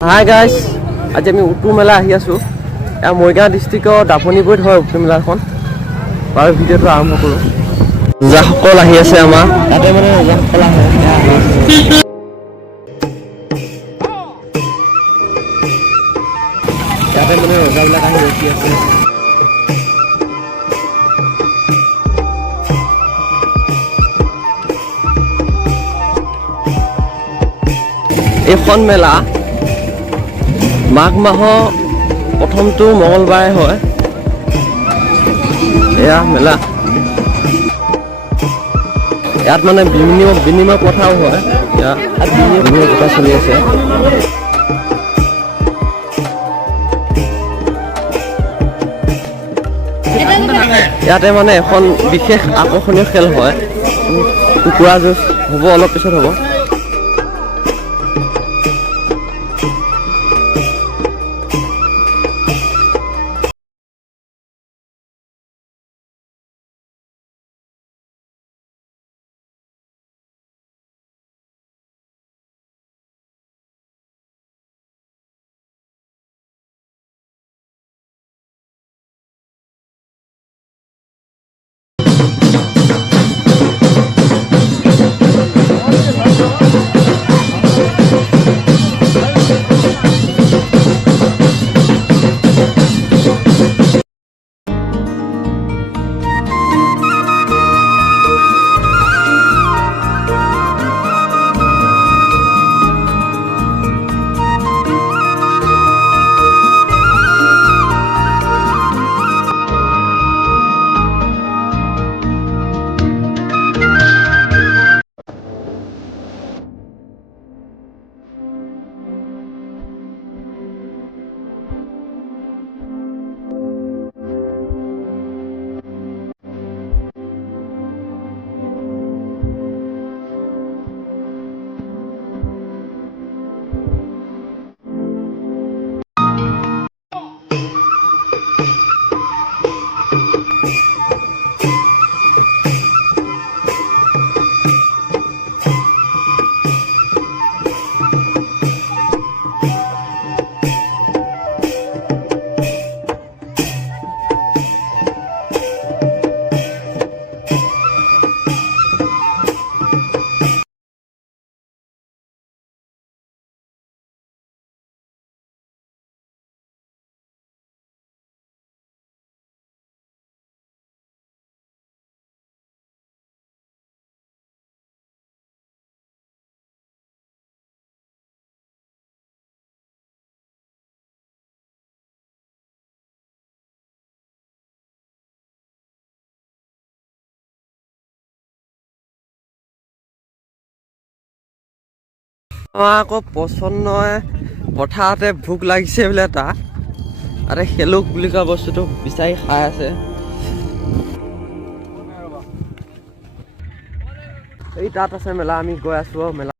Hi guys, আজি আমি উটু মেলা আহি আছোঁ। এয়া মৰিগাঁও ডিষ্ট্ৰিক্টৰ দাপনিগুৰিত হয় উটু মেলাখন। বাৰু ভিডিঅ'টো আৰম্ভ কৰোঁ। ৰজাসকল আহি আছে আমাৰ তাতে মানে ৰজাসকল আহে। ইয়াতে মানে ৰজাবিলাক আহি ৰখি আছে। এইখন মেলা মাঘ মাহৰ প্ৰথমটো মঙলবাৰে হয়। এয়া মেলা ইয়াত মানে বিনিময় প্ৰথাও হয়। ইয়াত বিনিময় প্ৰথা চলি আছে। ইয়াতে মানে এখন বিশেষ আকৰ্ষণীয় খেল হয়, কুকুৰা যুঁজ হ'ব, অলপ পিছত হ'ব। আমাৰ আকৌ পচন্দই পথাৰতে ভোক লাগিছে বোলে। তাতে শেলুক বুলি কোৱা বস্তুটো বিচাৰি খাই আছে। এই তাত আছে মেলা, আমি গৈ আছোঁ মেলা।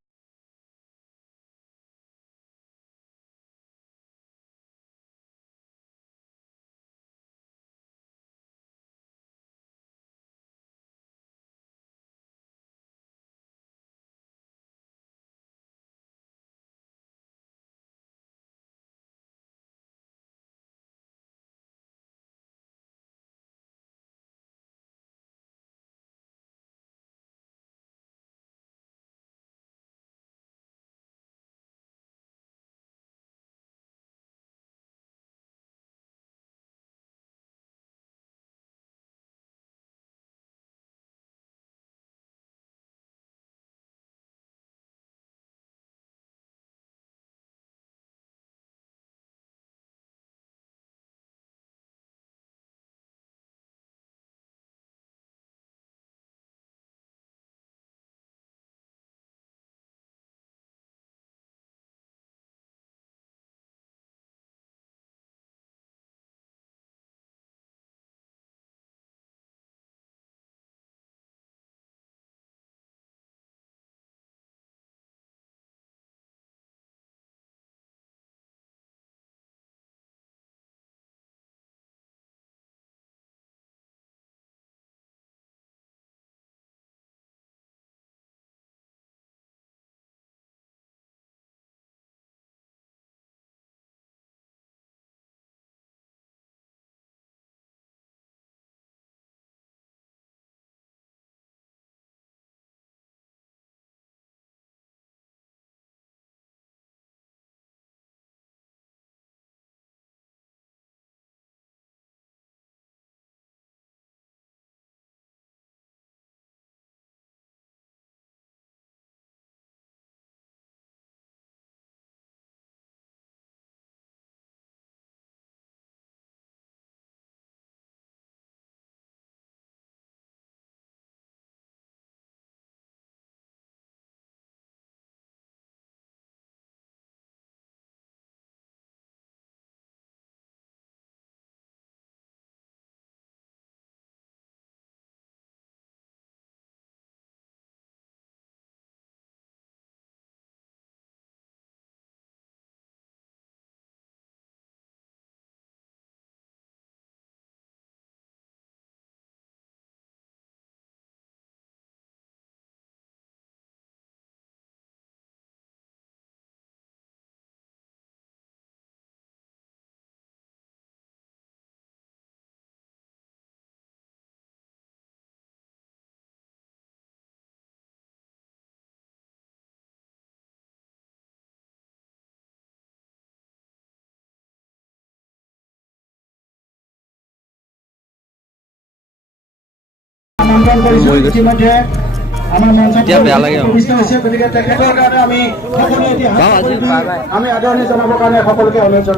আমন্ত্ৰণ কৰিছোঁ মই গৈছোঁ। ইতিমধ্যে আমাৰ মঞ্চত এতিয়া বেয়া লাগে আৰু। উপস্থিত হৈছে গতিকে তেখেতৰ কাৰণে আমি সকলোৱে এতিয়া বাৰু আজি বাই বাই। আমি আদৰণি জনাবৰ কাৰণে সকলোকে অনুৰোধ জনাইছোঁ